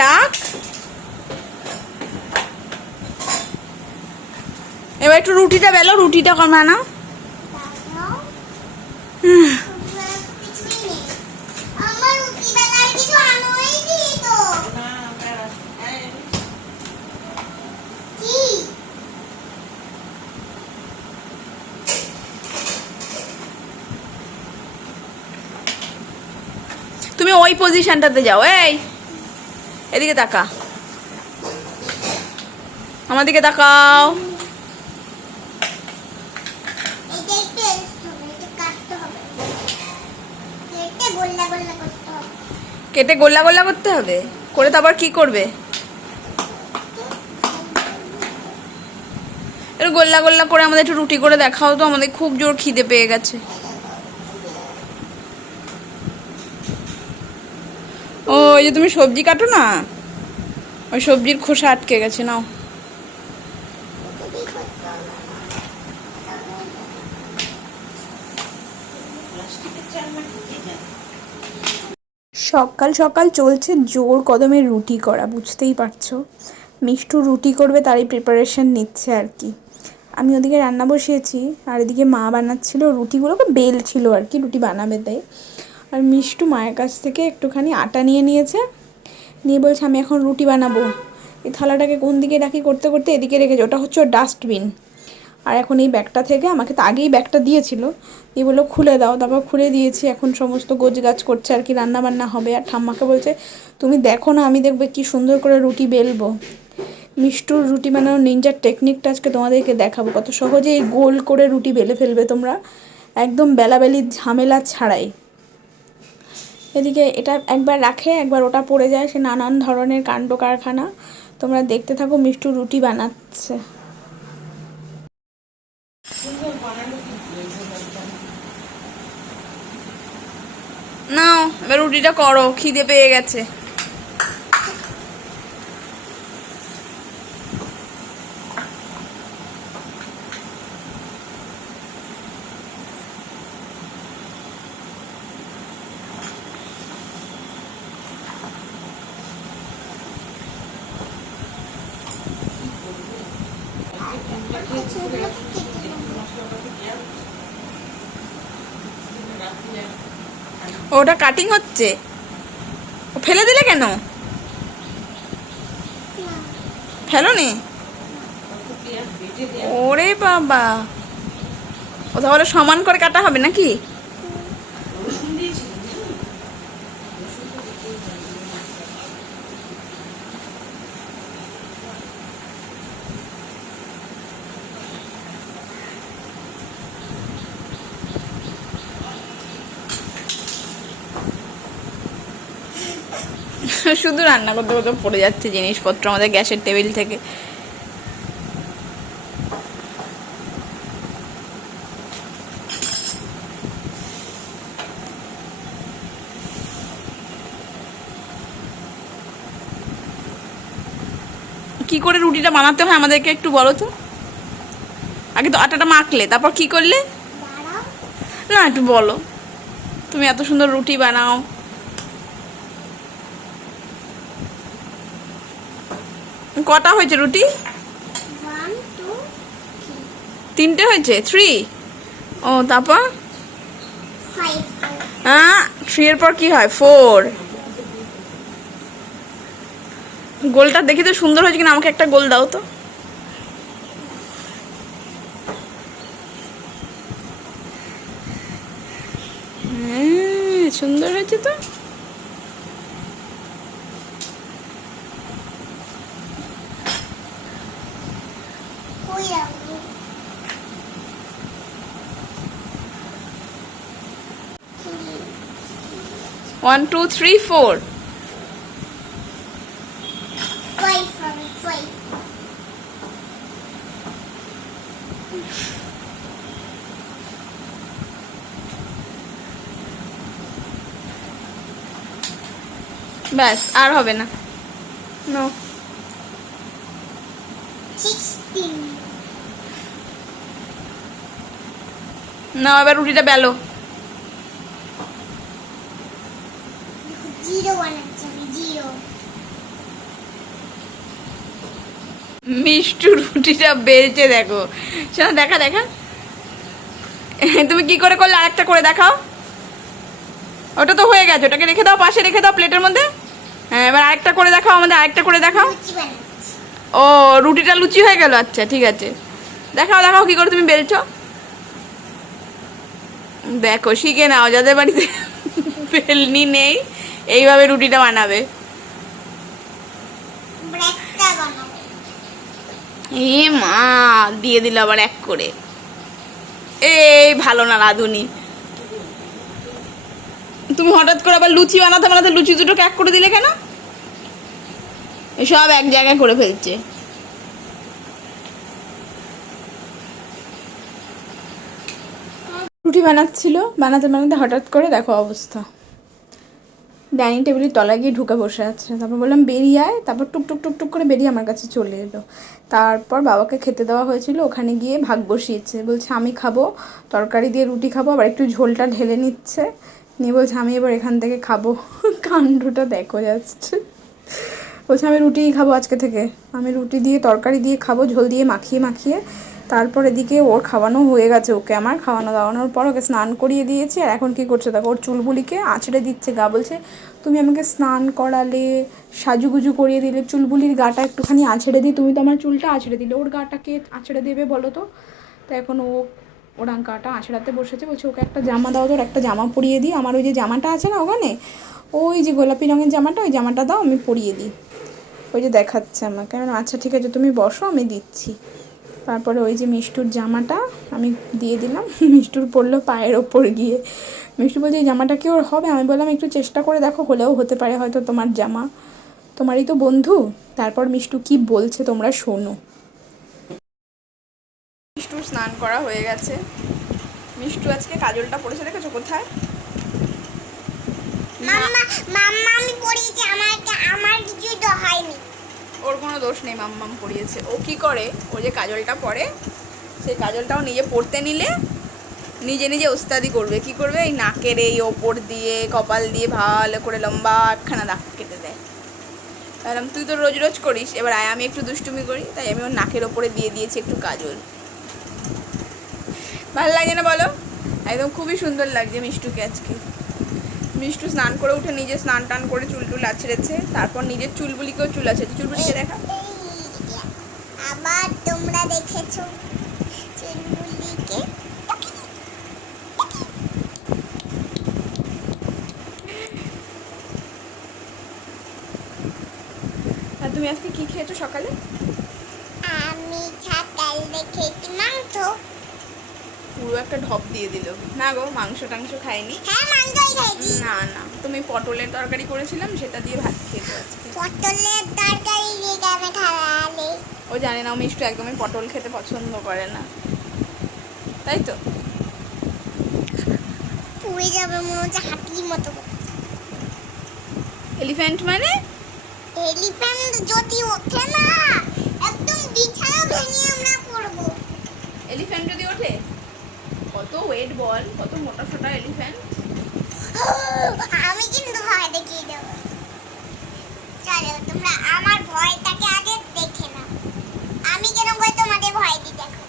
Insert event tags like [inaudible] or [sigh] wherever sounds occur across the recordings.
রাখ এবার একটু রুটিটা বেলো রুটিটা কর না? তুমি ওই পজিশনটাতে যাও এই এদিকে তাকা আমার দিকে তাকাও। কেটে গোল্লা গোল্লা করতে হবে। করে তারপর কি করবে গোল্লা গোল্লা করে আমাদের একটু রুটি করে দেখাও তো, আমাদের খুব জোর খিদে পেয়ে গেছে ও এই যে তুমি সবজি কাটো না? ওই সবজির খোসা আটকে গেছে, নাও। সকাল সকাল চলছে জোর কদমে রুটি করা, বুঝতেই পারছ। মিষ্টু রুটি করবে, তারই প্রিপারেশন নিচ্ছে আর কি। আমি ওদিকে রান্না বসিয়েছি, আর এদিকে মা বানাচ্ছিল রুটিগুলোকে বেল ছিল আর কি, রুটি বানাবে তাই। আর মিষ্টু মায়ের কাছ থেকে একটুখানি আটা নিয়ে নিয়েছে। নিয়ে বলছে, আমি এখন রুটি বানাবো। এই থালাটাকে কোন দিকে রাখি? করতে করতে এদিকে রেখেছে ওটা হচ্ছে ডাস্টবিন। আর এখন এই ব্যাগটা থেকে আমাকে তো আগেই ব্যাগটা দিয়েছিল। দিয়ে বলল, খুলে দাও। তারপর খুলে দিয়েছি। এখন সমস্ত গোছ গাছ করছে, আর কি রান্না বান্না হবে। আর ঠাম্মাকে বলছে, তুমি দেখো না, আমি দেখবে কি সুন্দর করে রুটি বেলবো। মিষ্টুর রুটি বানানোর নিনজার টেকনিকটা আজকে তোমাদেরকে দেখাবো। কত সহজে এই গোল করে রুটি বেলে ফেলবে তোমরা। একদম বেলাবেলি ঝামেলা ছাড়াই। এদিকে এটা একবার রাখে, একবার ওটা পড়ে যায়, সে নানান ধরনের কাণ্ড কারখানা। তোমরা দেখতে থাকো, মিষ্টু রুটি বানাচ্ছে। নাও, এবার রুটিটা করো, খিদে পেয়ে গেছে। ওটা কাটিং হচ্ছে? ফেলে দিলে কেন? ফেলো নি ওরে বাবা। ও তাহলে সমান করে কাটা হবে নাকি? শুধু রান্না করতে করতে পড়ে যাচ্ছে জিনিসপত্র আমাদের গ্যাসের টেবিল থেকে। কি করে রুটিটা বানাতে হয় আমাদেরকে একটু বলো তো? আগে তো আটাটা মাখলে তারপর কি করলে? না একটু বলো। তুমি এত সুন্দর রুটি বানাও। কটা হয়েছে রুটি? তিনটে হয়েছে? থ্রি ও তারপর. হ্যাঁ থ্রি এর পর কি হয়? ফোর গোলটা দেখি তো সুন্দর হয়েছে কিনা আমাকে একটা গোল দাও তো। সুন্দর হয়েছে তো। One two three four. ব্যাস আর হবে না নো. না এবার রুটিটা বেলো Zero বানাচ্ছি আমি, zero. মিষ্টু রুটিটা বেলছে দেখো। শোনা, দেখা দেখা। তুমি কি করে করলে আরেকটা করে দেখাও? ওটা তো হয়ে গেছে, ওটাকে রেখে দাও পাশে, রেখে দাও প্লেটের মধ্যে। হ্যাঁ এবার আরেকটা করে দেখাও, আমাদের আরেকটা করে দেখাও। ও, রুটিটা লুচি হয়ে গেল আচ্ছা ঠিক আছে। দেখাও দেখাও কি করে তুমি বেলছো। দেখো, শিখে নাও, যাদের বাড়িতে বেলনি নেই এইভাবে রুটিটা বানাবে। এ মা দিয়ে দিল আবার এক করে। এই ভালো না রাঁধুনি। তুমি হঠাৎ করে আবার লুচি বানাতে বানাতে লুচি দুটো এক করে দিলে কেন? সব এক জায়গায় করে ফেলছে। রুটি বানাচ্ছিল বানাতে বানাতে হঠাৎ করে দেখো অবস্থা। ডাইনিং টেবিলের তলায় গিয়ে ঢুকে বসে আছে। তারপর বললাম, বেরিয়ে আয়। তারপর টুক টুক টুক টুক করে বেরিয়ে আমার কাছে চলে এলো। তারপর বাবাকে খেতে দেওয়া হয়েছিল। ওখানে গিয়ে ভাগ বসিয়েছে। বলছে, আমি খাব, তরকারি দিয়ে রুটি খাব, আবার একটু ঝোলটা ঢেলে নিচ্ছে। নিয়ে বলছে, আমি এবার এখান থেকে খাব। কাণ্ডটা দেখো যাচ্ছে বলছে, আমি রুটিই খাব আজকে থেকে। আমি রুটি দিয়ে, তরকারি দিয়ে খাব, ঝোল দিয়ে মাখিয়ে মাখিয়ে তারপর এদিকে ওর খাওয়ানো হয়ে গেছে ওকে। আমার খাওয়ানো দাওয়ানোর পর ওকে স্নান করিয়ে দিয়েছি। আর এখন কি করছে? দেখো, ওর চুলবুলিকে আঁচড়ে দিচ্ছে, গা বলছে, তুমি আমাকে স্নান করালে, সাজুগুজু করিয়ে দিলে চুলবুলির গাটা একটুখানি আঁচড়ে দিই। তুমি তো আমার চুলটা আঁচড়ে দিলে। ওর গাটাকে আঁচড়ে দেবে বলো তো? তা এখন ও, ওর গাটা আঁচড়াতে বসেছে। বলছে, ওকে একটা জামা দাও তোর একটা জামা পরিয়ে দিই। আমার ওই যে জামাটা আছে না ওখানে? ওই যে গোলাপি রঙের জামাটা, ওই জামাটা দাও, আমি পরিয়ে দিই। ওই যে দেখাচ্ছে আমাকে। আমি আচ্ছা ঠিক আছে, তুমি বসো, আমি দিচ্ছি। তারপরে ওই যে মিষ্টুর জামাটা আমি দিয়ে দিলাম। [laughs] মিষ্টুর পড়ল পায়ের ওপর গিয়ে। মিষ্টু বলছে, এই জামাটা কি ওর হবে? আমি বললাম, একটু চেষ্টা করে দেখো, হলেও হতে পারে হয়তো তোমার জামা। তোমারই তো বন্ধু। তারপর মিষ্টু কি বলছে তোমরা শোনো। মিষ্টুর স্নান করা হয়ে গেছে। মিষ্টু আজকে কাজলটা পড়েছে দেখেছ কোথায়? মাম্মা মাম্মা, আমি পড়িয়েছি আমার আমার কিছুই তো হয়নি। ওর কোনো দোষ নেই, মাম্মাম পড়িয়েছে ও কি করে? ও যে কাজলটা পরে সেই কাজলটাও নিজে পড়তে নিলে নিজে নিজে ওস্তাদি করবে। কি করবে? এই নাকের এই ওপর দিয়ে, কপাল দিয়ে ভালো করে লম্বা একখানা দাগ কেটে দেয়। বললাম তুই তো রোজ রোজ করিস। এবার আয়, আমি একটু দুষ্টুমি করি, তাই আমি ওর নাকের ওপরে দিয়ে দিয়েছি একটু কাজল। ভালো লাগে না বলো? একদম খুবই সুন্দর লাগছে মিষ্টুকে আজকে। মিষ্টু স্নান করে উঠে নিজে স্নান টান করে চুল টুল আছড়েছে। তারপর নিজের চুলগুলিকেও চুল আছে চুলগুলিকে দেখা। আবার তোমরা দেখেছ চুলগুলিকে আর তুমি আজকে কি খেয়েছো সকালে আমি সকাল দেখেছি মাংস পুরো একটা ঢপ দিয়ে দিল। না গো মাংস টাংস খাইনি। হ্যাঁ না না। তুমি পটলের তরকারি করেছিলাম সেটা দিয়ে ভাত খেয়েছো পটলের তরকারি ও জানে না মিষ্টু একদমই পটল খেতে পছন্দ করে না। তাই তো? পুড়ে যাবে মনে হচ্ছে হাতির মতো। এলিফ্যান্ট মানে? এলিফ্যান্ট যদি ওঠে না একদম বিছানা ভেঙে আমরা পড়ব। এলিফ্যান্ট যদি ওঠে? কত ওয়েট বল কত মোটা সোটা এলিফ্যান্ট আমি কিন্তু ভয় দেখিয়ে দেবো। চলো তোমরা আমার ভয়টাকে আগে দেখে নাও। আমি কেন করে তোমাদের ভয় দিই দেখো।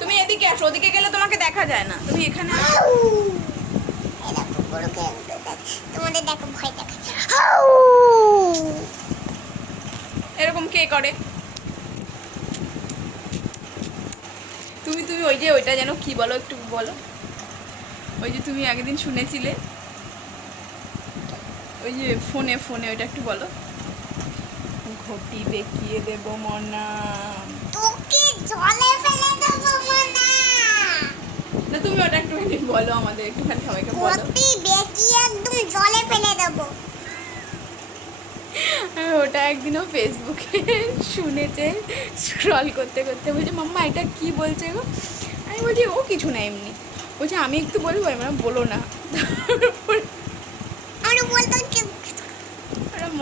তুমি এদিকে আসো ওদিকে গেলে তোমাকে দেখা যায় না। তুমি এখানে আসো। হাউ! এই দেখো, গরুকে দেখ- তোমাদের দেখো ভয় দেখা হাউ! এরকম করে। তুমি তুমি ওই যে ওইটা যেন কি বলো একটু বলো। ওই যে তুমি একদিন শুনেছিলে। ওই যে ফোনে ফোনে ওইটা একটু বলো। ঘটি দেখিয়ে দেব মনা। তোকে জলে ফেলে দেবো মনা। না তুমি ওটা একটুখানি বলো আমাদের একটুখানি সবাইকে বলো। ঘটি বেঁকিয়ে একদম জলে ফেলে দেবো। ওটা একদিনও ফেসবুকে শুনেছে স্ক্রল করতে করতে। বলছে মাম্মা এটা কি বলছে গো? আমি বলছি ও কিছু না এমনি। বলছে আমি একটু বলব? আমরা বলো না।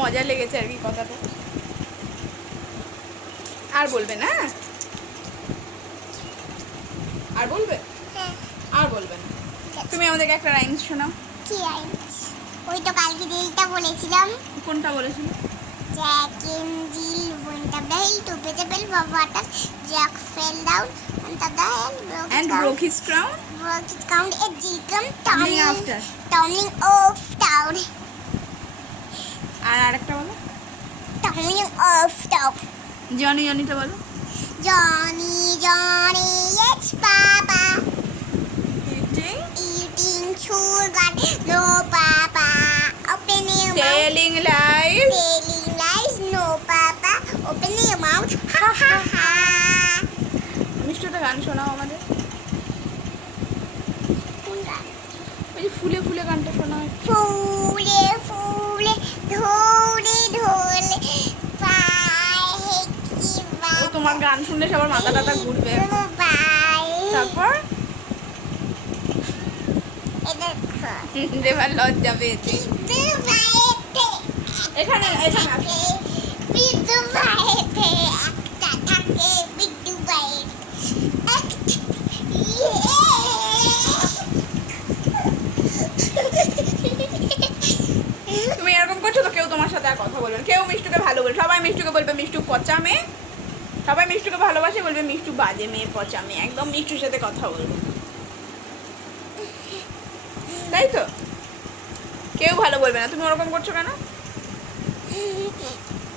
মজা লেগেছে আর কি কথাটা। আর বলবে না? আর বলবে? আর বলবে না। তুমি আমাদেরকে একটা রাইমস শোনাও। কি আইস ওই তো কালকে যেইটা বলেছিলাম। কোনটা বলেছিল? Jack and Jill went up the hill to fetch a pail of water. Jack fell down on the hill, broke and his crown, broke his crown, and Jill Tumbling tumbling, after. tumbling off down, আর আরেকটা বলো tumbling off down. Johnny জনিটা বলো Johnny, Johnny, it's Papa, eating eating sugar, no Papa, open your mouth. Telling lines Papa, open your mouth, ha ha ha. মিষ্টি গান শোনাও আমাদের। ওই যে ফুলে ফুলে গানটা শোনাও। ফুলে ফুলে ধরে ধরে তোমার গান শুনলে সবার মাথা টাথা ঘুরবে। তারপর? [laughs] দেবার লজ্জা পেয়েছে। এখানে এখানে। তুমি এরকম করছ তো কেউ তোমার সাথে আর কথা বলবে কেউ মিষ্টুকে ভালো বলবে সবাই মিষ্টুকে বলবে মিষ্টু পচা মেয়ে। সবাই মিষ্টুকে ভালোবাসে, বলবে মিষ্টু বাজে মেয়ে, পচা মেয়ে। একদম মিষ্টুর সাথে কথা বলবে। তাই তো? কেউ ভালো বলবে না। তুমি ওরকম করছ কেন?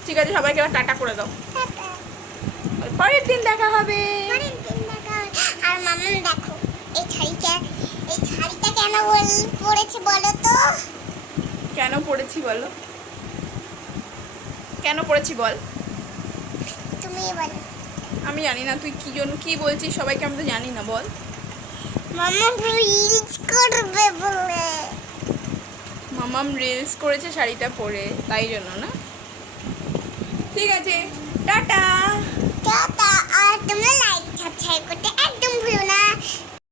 ঠিক আছে সবাইকে এবার টাটা করে দাও। পরের দিন দেখা হবে। আর মামা দেখো এই শাড়িটা এই শাড়িটা কেন পরেছে বলো তো? কেন পড়েছি বলো? কেন পড়েছি বল? তুমি বলো। আমি জানি না তুই কি জন্য কি বলছিস সবাইকে আমি তো জানি না বল। মামা রিলস করবে বলে। মামাম রিলস করেছে শাড়িটা পরে তাই জন্য না? ঠিক আছে টাটা। টাটা। আর তোমরা লাইক সাবস্ক্রাইব করতে একদম ভুলো না।